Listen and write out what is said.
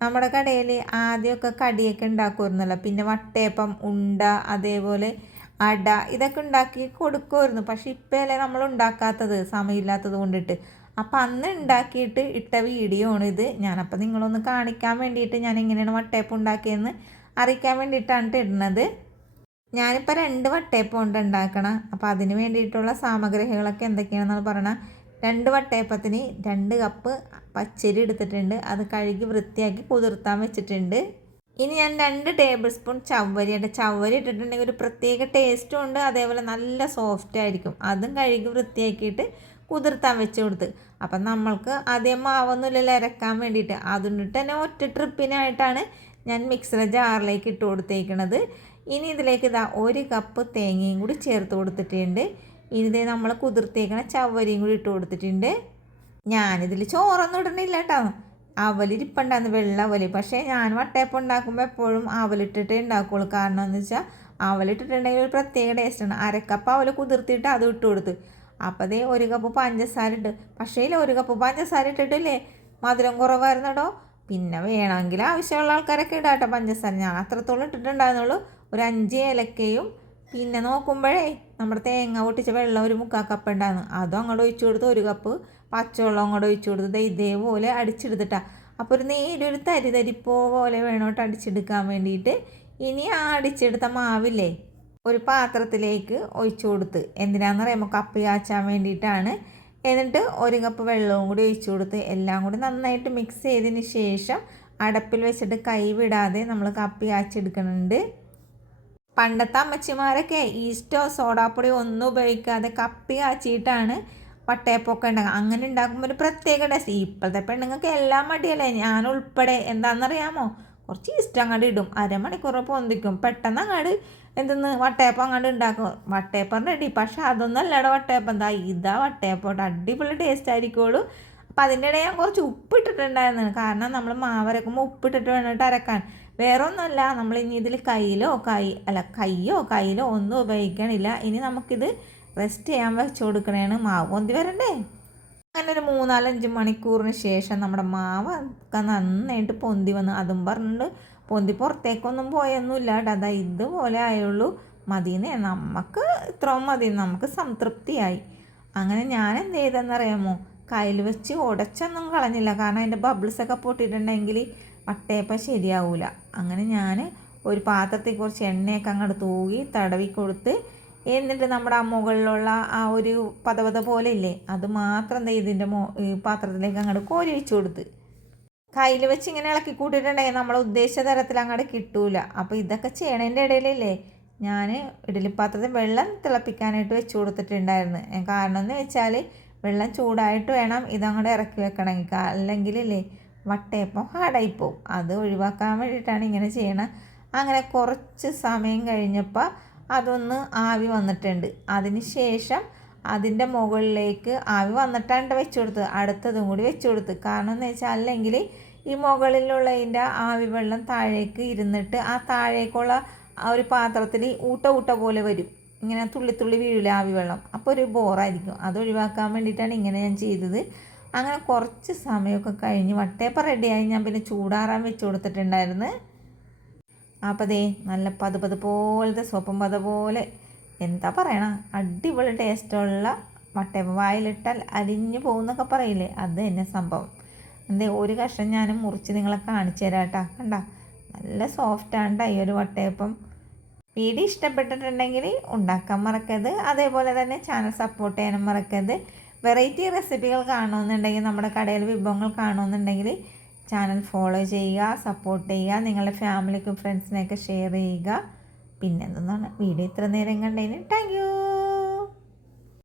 നമ്മുടെ കടയിൽ ആദ്യമൊക്കെ കടിയൊക്കെ ഉണ്ടാക്കുമായിരുന്നല്ലോ. പിന്നെ വട്ടയപ്പം, ഉണ്ട, അതേപോലെ അട ഇതൊക്കെ ഉണ്ടാക്കി കൊടുക്കുമായിരുന്നു. പക്ഷെ ഇപ്പോഴല്ലേ നമ്മൾ ഉണ്ടാക്കാത്തത്, സമയമില്ലാത്തത് കൊണ്ടിട്ട്. അപ്പം അന്ന് ഉണ്ടാക്കിയിട്ട് ഇട്ട വീഡിയോ ആണ് ഇത്. ഞാനപ്പോൾ നിങ്ങളൊന്ന് കാണിക്കാൻ വേണ്ടിയിട്ട് ഞാൻ എങ്ങനെയാണ് വട്ടയപ്പം ഉണ്ടാക്കിയതെന്ന് അറിയിക്കാൻ വേണ്ടിയിട്ടാണ് ഇടുന്നത്. ഞാനിപ്പോൾ 2 വട്ടയപ്പം കൊണ്ട് ഉണ്ടാക്കണം. അപ്പോൾ അതിന് വേണ്ടിയിട്ടുള്ള സാമഗ്രികളൊക്കെ എന്തൊക്കെയാണെന്നാണ് പറയണത്. 2 വട്ടയപ്പത്തിന് 2 കപ്പ് പച്ചരി എടുത്തിട്ടുണ്ട്. അത് കഴുകി വൃത്തിയാക്കി കുതിർത്താൻ വെച്ചിട്ടുണ്ട്. ഇനി ഞാൻ 2 ടേബിൾ സ്പൂൺ ചവ്വരിയുണ്ട്. ചവ്വരി ഇട്ടിട്ടുണ്ടെങ്കിൽ ഒരു പ്രത്യേക ടേസ്റ്റും ഉണ്ട്, അതേപോലെ നല്ല സോഫ്റ്റ് ആയിരിക്കും. അതും കഴുകി വൃത്തിയാക്കിയിട്ട് കുതിർത്താൻ വെച്ച് കൊടുത്ത്. അപ്പം നമ്മൾക്ക് ആദ്യം മാവൊന്നുമില്ലല്ലോ ഇറക്കാൻ വേണ്ടിയിട്ട്. അതുകൊണ്ടിട്ട് തന്നെ ഒറ്റ ട്രിപ്പിനായിട്ടാണ് ഞാൻ മിക്സിയുടെ ജാറിലേക്ക് ഇട്ട് കൊടുത്തേക്കണത്. ഇനി ഇതിലേക്ക് 1 കപ്പ് തേങ്ങയും കൂടി ചേർത്ത് കൊടുത്തിട്ടുണ്ട്. ഇനി ഇതേ നമ്മൾ കുതിർത്തേക്കണ ചവ്വരിയും കൂടി ഇട്ട് കൊടുത്തിട്ടുണ്ട്. ഞാനിതിൽ ചോറൊന്നും ഇടണില്ല കേട്ടോ. അവലിരിപ്പുണ്ടായിരുന്നു, വെള്ള അവല്. പക്ഷേ ഞാൻ വട്ടയപ്പം ഉണ്ടാക്കുമ്പോൾ എപ്പോഴും അവലിട്ടിട്ടേ ഉണ്ടാക്കുകയുള്ളൂ. കാരണം എന്ന് വെച്ചാൽ അവലിട്ടിട്ടുണ്ടെങ്കിൽ ഒരു പ്രത്യേക ടേസ്റ്റാണ്. 1/2 കപ്പ് അവൽ കുതിർത്തിട്ട് അത് ഇട്ട് കൊടുത്ത്. അപ്പോൾ അതേ 1 കപ്പ് പഞ്ചസാര ഇട്ട്. പക്ഷേ 1 കപ്പ് പഞ്ചസാര ഇട്ടിട്ടില്ലേ മധുരം കുറവായിരുന്നടോ. പിന്നെ വേണമെങ്കിൽ ആവശ്യമുള്ള ആൾക്കാരൊക്കെ ഇടാം കേട്ടോ പഞ്ചസാര. ഞാൻ അത്രത്തോളം ഇട്ടിട്ടുണ്ടായിരുന്നുള്ളൂ. ഒരു 5 ഏലക്കയും പിന്നെ നോക്കുമ്പോഴേ നമ്മുടെ തേങ്ങ പൊട്ടിച്ച വെള്ളം ഒരു 3/4 കപ്പ് ഉണ്ടായിരുന്നു. അതും അങ്ങോട്ട് ഒഴിച്ചു കൊടുത്ത് 1 കപ്പ് പച്ചവെള്ളം അങ്ങോട്ട് ഒഴിച്ചു കൊടുത്ത് ഇതേപോലെ അടിച്ചെടുത്തിട്ടാണ്. അപ്പോൾ ഒരു നേരൊരു തരിതരിപ്പോ പോലെ വേണോട്ട് അടിച്ചെടുക്കാൻ വേണ്ടിയിട്ട്. ഇനി ആ അടിച്ചെടുത്ത മാവില്ലേ ഒരു പാത്രത്തിലേക്ക് ഒഴിച്ചു കൊടുത്ത്. എന്തിനാണെന്ന് പറയുമ്പോൾ കപ്പി കാച്ചാൻ വേണ്ടിയിട്ടാണ്. എന്നിട്ട് 1 കപ്പ് വെള്ളവും കൂടി ഒഴിച്ചു കൊടുത്ത് എല്ലാം കൂടി നന്നായിട്ട് മിക്സ് ചെയ്തതിന് ശേഷം അടപ്പിൽ വെച്ചിട്ട് കൈ വിടാതെ നമ്മൾ കപ്പി കാച്ചെടുക്കുന്നുണ്ട്. പണ്ടത്തെ അമ്മച്ചിമാരൊക്കെ ഈസ്റ്റോ സോഡാപ്പൊടി ഒന്നും ഉപയോഗിക്കാതെ കപ്പി കാച്ചിയിട്ടാണ് വട്ടയപ്പമൊക്കെ ഉണ്ടാക്കുക. അങ്ങനെ ഉണ്ടാക്കുമ്പോൾ ഒരു പ്രത്യേക ടേസ്റ്റ്. ഇപ്പോഴത്തെ പെണ്ണുങ്ങൾക്ക് എല്ലാം മടിയല്ലേ, ഞാൻ ഉൾപ്പെടെ. എന്താണെന്നറിയാമോ, കുറച്ച് ഈസ്റ്റ് അങ്ങോട്ട് ഇടും, അരമണിക്കൂർ പൊന്തിക്കും, പെട്ടെന്ന് അങ്ങോട്ട് എന്തെന്ന് വട്ടയപ്പം അങ്ങോട്ട് ഉണ്ടാക്കും. വട്ടയപ്പം റെഡി. പക്ഷെ അതൊന്നും അല്ലടോ വട്ടയപ്പം. ഇതാ വട്ടയപ്പം. അടിപൊളി ടേസ്റ്റ് ആയിരിക്കുള്ളൂ. അപ്പം അതിൻ്റെ ഇടയിൽ ഞാൻ കുറച്ച് ഉപ്പിട്ടിട്ടുണ്ടായിരുന്നു. കാരണം നമ്മൾ മാവരക്കുമ്പോൾ ഉപ്പിട്ടിട്ട് വേണ്ടിയിട്ട് അരക്കാൻ. വേറെ ഒന്നുമല്ല, നമ്മൾ ഇനി ഇതിൽ കയ്യിലോ ഒന്നും ഉപയോഗിക്കണില്ല. ഇനി നമുക്കിത് റെസ്റ്റ് ചെയ്യാൻ വെച്ച് കൊടുക്കണേണ്. മാവ് പൊന്തി വരണ്ടേ. അങ്ങനെ ഒരു 3-4-5 മണിക്കൂറിന് ശേഷം നമ്മുടെ മാവ് ഒക്കെ നന്നായിട്ട് പൊന്തി വന്ന്. അതും പറഞ്ഞിട്ട് പൊന്തി പുറത്തേക്കൊന്നും പോയൊന്നുമില്ല കേട്ടോ. ഇതുപോലെ ആയുള്ളൂ. മതിയെന്നേ, നമുക്ക് ഇത്രയും മതി, നമുക്ക് സംതൃപ്തിയായി. അങ്ങനെ ഞാൻ എന്ത് ചെയ്തെന്നറിയാമോ, കയ്യിൽ വെച്ച് ഉടച്ചൊന്നും കളഞ്ഞില്ല. കാരണം അതിൻ്റെ ബബിൾസൊക്കെ പൊട്ടിയിട്ടുണ്ടെങ്കിൽ വട്ടയപ്പം ശരിയാവില്ല. അങ്ങനെ ഞാൻ ഒരു പാത്രത്തിൽ കുറച്ച് എണ്ണയൊക്കെ അങ്ങോട്ട് തൂകി തടവി കൊടുത്ത്, എന്നിട്ട് നമ്മുടെ ആ മുകളിലുള്ള ആ ഒരു പതപത പോലെ ഇല്ലേ, അത് മാത്രം ഇതിൻ്റെ പാത്രത്തിലേക്ക് അങ്ങോട്ട് കോരി വെച്ച് കൊടുത്ത്. കയ്യിൽ വെച്ച് ഇങ്ങനെ ഇളക്കി കൂട്ടിയിട്ടുണ്ടെങ്കിൽ നമ്മൾ ഉദ്ദേശിച്ച തരത്തിൽ അങ്ങോട്ട് കിട്ടൂല. അപ്പോൾ ഇതൊക്കെ ചെയ്യണതിൻ്റെ ഇടയിലല്ലേ ഞാൻ ഇഡ്ഡലിപ്പാത്രത്തിൽ വെള്ളം തിളപ്പിക്കാനായിട്ട് വെച്ച് കൊടുത്തിട്ടുണ്ടായിരുന്നു. കാരണം എന്ന് വെച്ചാൽ വെള്ളം ചൂടായിട്ട് വേണം ഇതങ്ങോട്ട് ഇറക്കി വെക്കണമെങ്കിൽ. അല്ലെങ്കിലല്ലേ വട്ടയപ്പം ഹാർഡായിപ്പോവും. അത് ഒഴിവാക്കാൻ വേണ്ടിയിട്ടാണ് ഇങ്ങനെ ചെയ്യണം. അങ്ങനെ കുറച്ച് സമയം കഴിഞ്ഞപ്പോൾ അതൊന്ന് ആവി വന്നിട്ടുണ്ട്. അതിന് ശേഷം അതിൻ്റെ മുകളിലേക്ക് ആവി വന്നിട്ടാണ് വെച്ച് കൊടുത്തത്. അടുത്തതും കൂടി വെച്ച് കൊടുത്ത്. കാരണം എന്ന് വെച്ചാൽ അല്ലെങ്കിൽ ഈ മുകളിലുള്ളതിൻ്റെ ആവി വെള്ളം താഴേക്ക് ഇരുന്നിട്ട് ആ താഴേക്കുള്ള ആ ഒരു പാത്രത്തിൽ ഊട്ട പോലെ വരും. ഇങ്ങനെ തുള്ളി വീഴില്ല ആവി വെള്ളം. അപ്പോൾ ഒരു ബോറായിരിക്കും. അത് ഒഴിവാക്കാൻ വേണ്ടിയിട്ടാണ് ഇങ്ങനെ ഞാൻ ചെയ്തത്. അങ്ങനെ കുറച്ച് സമയമൊക്കെ കഴിഞ്ഞ് വട്ടയപ്പം റെഡിയായി. ഞാൻ പിന്നെ ചൂടാറാൻ വെച്ച് കൊടുത്തിട്ടുണ്ടായിരുന്നു. അപ്പോൾ നല്ല പത് പോലത്തെ സോപ്പും പത പോലെ, എന്താ പറയണ, അടിപൊളി ടേസ്റ്റുള്ള വട്ടയപ്പം. വായിലിട്ടാൽ അലിഞ്ഞു പോകുന്നൊക്കെ പറയില്ലേ, അത് തന്നെ സംഭവം. ഒരു കഷ്ണം ഞാൻ മുറിച്ച് നിങ്ങളെ കാണിച്ചു തരാം കേട്ടോ. കണ്ട നല്ല സോഫ്റ്റാണ് ഈ ഒരു വട്ടയപ്പം. വീഡിയോ ഇഷ്ടപ്പെട്ടിട്ടുണ്ടെങ്കിൽ ഉണ്ടാക്കാൻ മറക്കരുത്. അതേപോലെ തന്നെ ചാനൽ സപ്പോർട്ട് ചെയ്യാനും മറക്കരുത്. വെറൈറ്റി റെസിപ്പികൾ കാണുമെന്നുണ്ടെങ്കിൽ, നമ്മുടെ കടയിൽ വിഭവങ്ങൾ കാണുമെന്നുണ്ടെങ്കിൽ ചാനൽ ഫോളോ ചെയ്യുക, സപ്പോർട്ട് ചെയ്യുക, നിങ്ങളുടെ ഫാമിലിക്കും ഫ്രണ്ട്സിനെയൊക്കെ ഷെയർ ചെയ്യുക. പിന്നെ എന്താണ് വീഡിയോ ഇത്ര നേരം കണ്ടതിന് താങ്ക് യു.